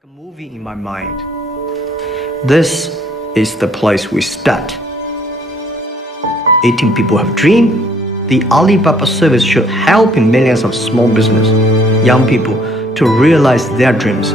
like a movie in my mind. This is the place we start. 18 people have dreamed. The Alibaba service should help in millions of small business, young people to realize their dreams.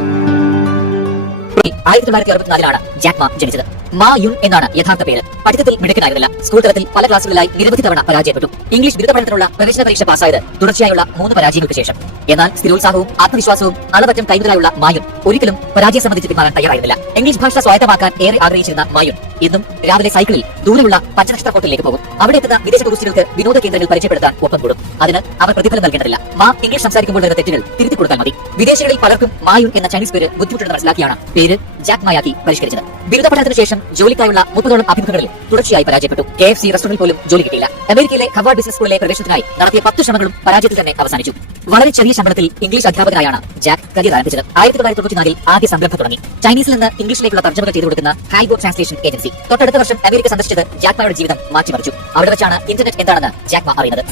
ആയിരത്തി തൊള്ളായിരത്തി അറുപത്തിനാലിലാണ് Jack മാ ജനിച്ചത് മാ യുൻ എന്നാണ് യഥാർത്ഥ പേര്. പഠിത്തത്തിൽ മിടുക്കനായിരുന്നില്ല. School തലത്തിൽ പല ക്ലാസുകളിലായി നിരവധി തവണ പരാജയപ്പെട്ടു. ഇംഗ്ലീഷ് ബിരുദ പഠനത്തിനുള്ള പ്രവേശന പരീക്ഷ പാസ്സായത് തുടർച്ചയായുള്ള മൂന്ന് പരാജയങ്ങൾക്ക് ശേഷം. എന്നാൽ സ്ഥിരോത്സാഹവും ആത്മവിശ്വാസവും അളവറ്റം കൈമുതലായുള്ള മായുൻ ഒരിക്കലും പരാജയം സംബന്ധിച്ച് പിന്മാറാൻ തയ്യാറായിരുന്നില്ല. ഇംഗ്ലീഷ് ഭാഷ സ്വായത്തമാക്കാൻ ഏറെ ആഗ്രഹിച്ചിരുന്ന മായുൻ ഇന്നും രാവിലെ സൈക്കിളിൽ ദൂരെയുള്ള പഞ്ചനക്ഷത്ര ഹോട്ടലിലേക്ക് പോകും. അവിടെ എത്തുന്ന വിദേശ ടൂറിസ്റ്റുകൾക്ക് വിനോദ കേന്ദ്രങ്ങൾ പരിചയപ്പെടുത്താൻ ഒപ്പം കൂടും. അതിന് അവർ പ്രതിഫലം നൽകേണ്ടതില്ല. മാ ഇംഗ്ലീഷ് സംസാരിക്കുമ്പോൾ വരുന്ന തെറ്റുകൾ തിരുത്തി കൊടുത്താൽ മതി. വിദേശികളിൽ പലർക്കും മായു എന്ന ചൈനീസ് പേര് ബുദ്ധിമുട്ടുണ്ടെന്ന് മനസ്സിലാക്കിയാണ് പേര് ജാക് മായാക്കി പരിഷ്കരിച്ചത്. ബിരുദ പഠനത്തിന് ശേഷം ജോലിക്കായുള്ള മുപ്പതോളം അഭിമുഖങ്ങളിൽ തുടർച്ചയായി പരാജയപ്പെട്ടു. കെ എഫ് സി റെസ്റ്റോറന്റിൽ പോലും ജോലി കിട്ടിയില്ല. അമേരിക്കയിലെ ഹവാർഡ് ബിസിനസ് സ്കൂളിലെ പ്രവേശനത്തിനായി നടത്തിയ പത്ത് ശ്രമങ്ങളും പരാജയത്തിൽ തന്നെ അവസാനിച്ചു. വളരെ ചെറിയ ശമ്പളത്തിൽ ഇംഗ്ലീഷ് അധ്യാപകരായാണ് ജാക്ക് കരിയർ ആരംഭിച്ചത്. ആയിരത്തി തൊള്ളായിരത്തി തൊണ്ണൂറ്റിനാലിൽ ആദ്യ സംരംഭം തുടങ്ങി. ചൈനീസിൽ നിന്ന് ഇംഗ്ലീഷിലേക്കുള്ള തർജമ ചെയ്തു കൊടുക്കുന്ന ഹൈബോ ട്രാൻസ്ലേഷൻ ഏജൻസി. ഡിസി തൊട്ടടുത്ത വർഷം അമേരിക്ക സന്ദർശിച്ചത് ജാക്മാരുടെ ജീവിതം മാറ്റിമറിച്ചു അവിടെ വെച്ചാണ് ഇന്റർനെറ്റ് എന്താണെന്ന് ജാക്മാ അറിയുന്നത്.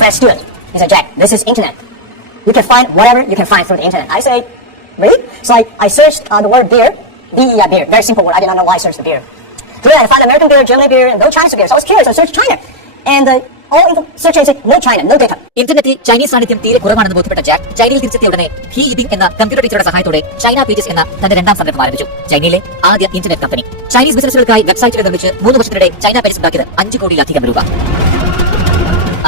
Really? So I, I searched on uh, the word beer, B E A beer, very simple word. I did not know why I searched the beer. Today I found American beer, German beer, and no Chinese beer. So I was curious, I searched China. And the uh, ഇന്റർനെറ്റിൽ Chinese സാന്നിധ്യം തീരെ കുറവാണെന്ന് ബോധ്യപ്പെട്ട Jack ചൈനയിൽ തിരിച്ചെത്തിയ ഉടനെ He ഇബിംഗ് എന്ന computer ടീച്ചറുടെ സഹായത്തോടെ ചൈന പേജസ് എന്ന തന്റെ രണ്ടാം സംരംഭം ആരംഭിച്ചു. ചൈനയിലെ ആദ്യ ഇന്റർനെറ്റ് കമ്പനി ചൈനീസ് ബിസിനസ്സുകൾക്കായി വെബ്സൈറ്റുകൾ നിർമ്മിച്ച് മൂന്ന് വർഷത്തിനിടെ ചൈന ഉണ്ടാക്കിയത് അഞ്ച് കോടിയിലധികം രൂപ.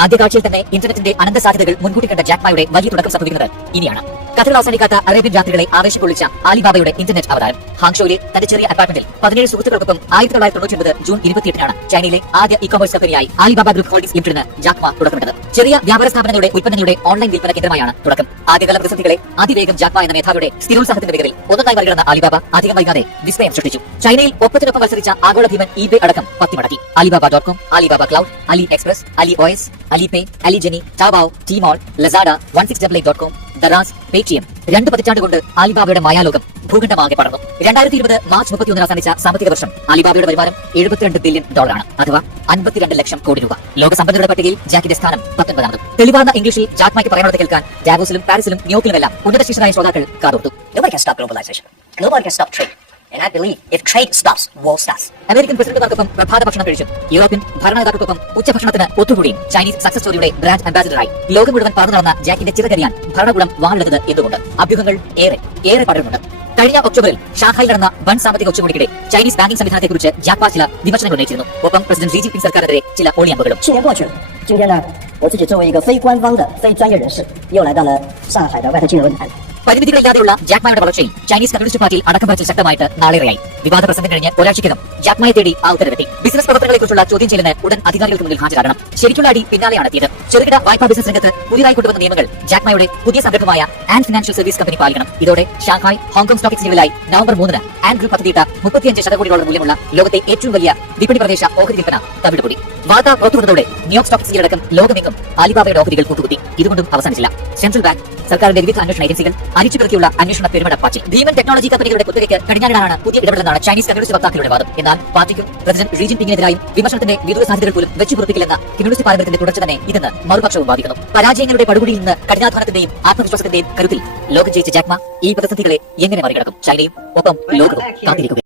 ആദ്യ കാഴ്ചയിൽ തന്നെ ഇന്റർനെറ്റിന്റെ അനന്ത സാധ്യതകൾ മുൻകൂട്ടി കണ്ട ജാക്മായുടെ വലിയ തുടക്കം സംഭവിക്കുന്നത് ഇനിയാണ്. കഥകൾ അവസാനിക്കാത്ത അറേബ്യൻ രാത്രികളെ ആവേശം ആലിബാബയുടെ ഇന്റർനെറ്റ് അവതാരം. ഹാങ്ഷോയിലെ തന്റെ ചെറിയ അപ്പാർട്ട്മെന്റിൽ പതിനേഴ് സുഹൃത്തുക്കൾക്കൊപ്പം ആയിരത്തി തൊള്ളായിരത്തി തൊണ്ണൂറ്റി ജൂൺ ഇരുപത്തിയെട്ടിനാണ് ചൈനയിലെ ആദ്യ ഇ കൊമേഴ്സ് കമ്പനിയായി ആലിബാബ ഗ്രൂപ്പ് ഹോൾഡിംഗ്സ് ലിമിറ്റഡിന് ജാക്മ തുടക്കമിട്ടത്. ചെറിയ വ്യാപാര സ്ഥാപനങ്ങളുടെ ഉൽപ്പന്നങ്ങളുടെ ഓൺലൈൻ വിൽപ്പന കേന്ദ്രമായാണ് തുടക്കം. ആദ്യകാല പ്രതിസന്ധികളെ അതിവേഗം ജാക്മ എന്ന മേധാവിയുടെ സ്ഥിരോത്സാഹത്തിന്റെ പേരിൽ ഒന്നായി മറികടന്ന ആലിബാബ അധികം വൈകാതെ വിസ്മയം സൃഷ്ടിച്ചു. ചൈനയിൽ ഒപ്പത്തിനൊപ്പം മത്സരിച്ച ആഗോള ഭീമൻ ഇബേ അടക്കം പത്തിമടക്കി. Alibaba dot com Alibaba cloud AliExpress AliOS Alipay AliGenie Taobao Tmall Lazada one six double dot com Daraz Paytm രണ്ട് പതിറ്റാണ്ട് കൊണ്ട് അലിബാബയുടെ മായാലോകം ഭൂഖണ്ഡമാകെ പടർന്നു. രണ്ടായിരത്തി ഇരുപത് മാർച്ച് മുപ്പത്തിയൊന്നിന് അവസാനിച്ച സാമ്പത്തിക വർഷം അലിബാബയുടെ വരുമാനം എഴുപത്തിരണ്ട് ബില്യൺ ഡോളറാണ് അഥവാ അൻപത്തിരണ്ട് ലക്ഷം കോടി രൂപ. ലോക സമ്പന്നരുടെ പട്ടികയിൽ ജാക്കിന്റെ സ്ഥാനം പത്തൊൻപതാമതും. തെളിവാർന്ന ഇംഗ്ലീഷിൽ ജാക്മായ്ക്ക് പറയാനുള്ളത് കേൾക്കാൻ ഡാവോസിലും പാരീസിലും ന്യൂയോർക്കിലുമെല്ലാം ഉന്നത ശിക്ഷനായ ശ്രോതാക്കൾ കാതോർത്തു. Nobody can stop globalization. Nobody can stop trade. And I believe if trade stops, war stops. American പ്രസിഡന്റുമാർക്കൊപ്പം പ്രഭാത ഭക്ഷണം കഴിച്ചും യൂറോപ്യൻ ഭരണനേതാക്കൾക്കൊപ്പം ഉച്ചഭക്ഷണത്തിന് ഒത്തുകൂടിയും ചൈനീസ് സക്സസ് സ്റ്റോറിയുടെ ബ്രാൻഡ് അംബാസിഡറായി ലോകം മുഴുവൻ പറന്നു നടന്ന ജാക്കിന്റെ ചിറകരിയാൻ ഭരണകൂടം വാളെടുത്തത് എന്തുകൊണ്ട് അഭ്യൂഹങ്ങൾ ഏറെ ഏറെ പടരുന്നുണ്ട് കഴിഞ്ഞ ഒക്ടോബറിൽ ഷാങ്ഹായിൽ നടന്ന വൻ സാമ്പത്തിക ഉച്ചകോടിക്കിടെ ചൈനീസ് ബാങ്കിംഗ് സംവിധാനത്തെക്കുറിച്ച് ജാക്പാ ചില വിമർശനങ്ങൾ ഉന്നയിച്ചിരുന്നു ഒപ്പം പ്രസിഡന്റ് ഷീ ജിൻപിങ് സർക്കാരിനെതിരെ ചില ഒളിയമ്പുകളും 去年过去了，今天呢，我自己作为一个非官方的非专业人士，又来到了上海的外特金融论坛。 പരിമിതികളില്ലാതെയുള്ള ജാക്മായുടെ വളർച്ചയിൽ ചൈനീസ് കമ്മ്യൂണിസ്റ്റ് പാർട്ടി അടക്കം പറച്ചിൽ ശക്തമായിട്ട് നാളെയായി വിവാദ പ്രസംഗം കഴിഞ്ഞ് ഒരാഴ്ചക്കകം ജാക്മയെ തേടി ആ ഉത്തരവെത്തി ബിസിനസ് പ്രവർത്തനങ്ങളെക്കുറിച്ചുള്ള ചോദ്യം ചെയ്യുന്ന ഉടൻ അധികാരികൾക്ക് മുന്നിൽ ഹാജരാകണം. ശരിക്കുള്ള അടി പിന്നാലെയാണ് എത്തിയത്. ചെറുകിട വായ്പാ ബിസിനസ് രംഗത്ത് പുതിയതായി കൊണ്ടുവന്ന നിയമങ്ങൾ ജാക്മയുടെ പുതിയ സംരംഭമായ ആൻഡ് ഫിനാൻഷ്യൽ സർവീസ് കമ്പനി പാലിക്കണം. ഇതോടെ ഷാങ്ഹായ് ഹോങ്കോങ് സ്റ്റോക്ക് എക്സ്ചേഞ്ചിലായി നവംബർ മൂന്നിന് ആൻഡ് ഗ്രൂപ്പ് പദ്ധതിയിട്ട മുപ്പത്തിയഞ്ച് ശതകോടി ഡോളർ മൂല്യമുള്ള ലോകത്തെ ഏറ്റവും വലിയ വിപണി പ്രദേശ ഓഹരി വിൽപ്പന തവിടുപൊടി. വാർത്ത പുറത്തുവിടുന്നതോടെ ന്യൂയോർക്ക് സ്റ്റോക്ക് എക്സ്ചേഞ്ചിലടക്കം ലോകമെങ്ങും അലിബാബയുടെ ഓഹരികൾ കൂട്ടുകുത്തി ഇതുകൊണ്ടും അവസാനിച്ചില്ല. സെൻട്രൽ ബാങ്ക് സർക്കാരിന്റെ വിവിധ അന്വേഷണ ഏജൻസികൾ അരിച്ചുപെറുക്കിയുള്ള അന്വേഷണ പെരുമട പാച്ചി ഭീമൻ ടെക്നോളജി കമ്പനികളുടെ കുത്തകയ്ക്ക് കടിഞ്ഞാണിടാനാണ് പുതിയ ഇടപെടലെന്നാണ് ചൈനീസ് കമ്മ്യൂണിസ്റ്റ് വക്താക്കളുടെ വാദം. എന്നാൽ പാർട്ടിക്കും പ്രസിഡന്റ് റീജിൻ പിങ്ങിനെതിരായും വിമർശനത്തിന്റെ വിദൂര സാധ്യതകൾ പോലും വെച്ചുപുറപ്പിക്കില്ലെന്ന കമ്മ്യൂണിസ്റ്റ് പാരമ്പര്യത്തിന്റെ തുടർച്ച തന്നെ ഇതെന്ന് മറുപക്ഷവും വാദിക്കുന്നു പരാജയങ്ങളുടെ പടുകുടിയിൽ നിന്ന് കഠിനാധ്വാനത്തിന്റെയും ആത്മവിശ്വാസത്തിന്റെയും കരുത്തിൽ ലോകം ജയിച്ച ജാക്മ ഈ പ്രതിസന്ധികളെ എങ്ങനെ മറികടക്കും? ചൈനയും ഒപ്പം ലോകവും കാത്തിരിക്കുക